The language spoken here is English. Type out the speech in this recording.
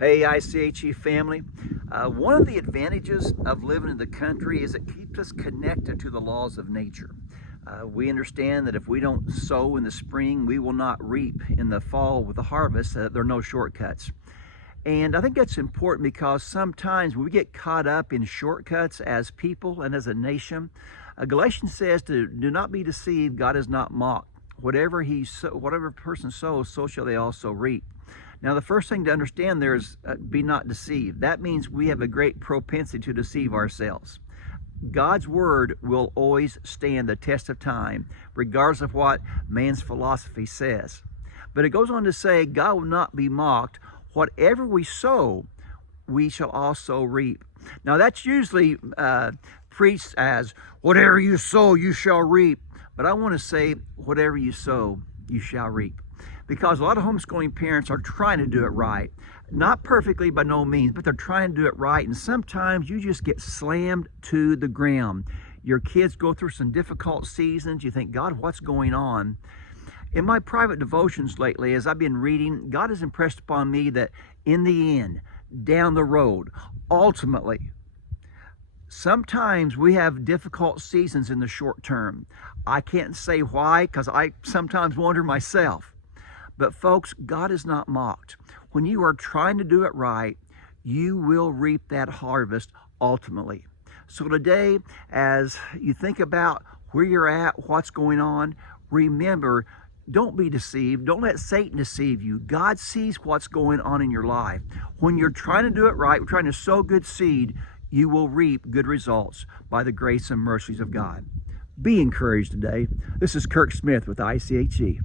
Hey, ICHE family. One of the advantages of living in the country is it keeps us connected to the laws of nature. We understand that if we don't sow in the spring, we will not reap in the fall with the harvest. There are no shortcuts. And I think that's important because sometimes we get caught up in shortcuts as people and as a nation. Galatians says to do not be deceived, God is not mocked. Whatever a person sows, so shall they also reap. Now, the first thing to understand there is be not deceived. That means we have a great propensity to deceive ourselves. God's word will always stand the test of time, regardless of what man's philosophy says. But it goes on to say, God will not be mocked. Whatever we sow, we shall also reap. Now, that's usually preached as, whatever you sow, you shall reap. But I want to say, whatever you sow, you shall reap. Because a lot of homeschooling parents are trying to do it right. Not perfectly, by no means, but they're trying to do it right. And sometimes you just get slammed to the ground. Your kids go through some difficult seasons. You think, God, what's going on? In my private devotions lately, as I've been reading, God has impressed upon me that in the end, down the road, ultimately, sometimes we have difficult seasons in the short term. I can't say why, because I sometimes wonder myself. But folks, God is not mocked. When you are trying to do it right, you will reap that harvest ultimately. So today, as you think about where you're at, what's going on, remember, don't be deceived. Don't let Satan deceive you. God sees what's going on in your life. When you're trying to do it right, trying to sow good seed, you will reap good results by the grace and mercies of God. Be encouraged today. This is Kirk Smith with ICHE.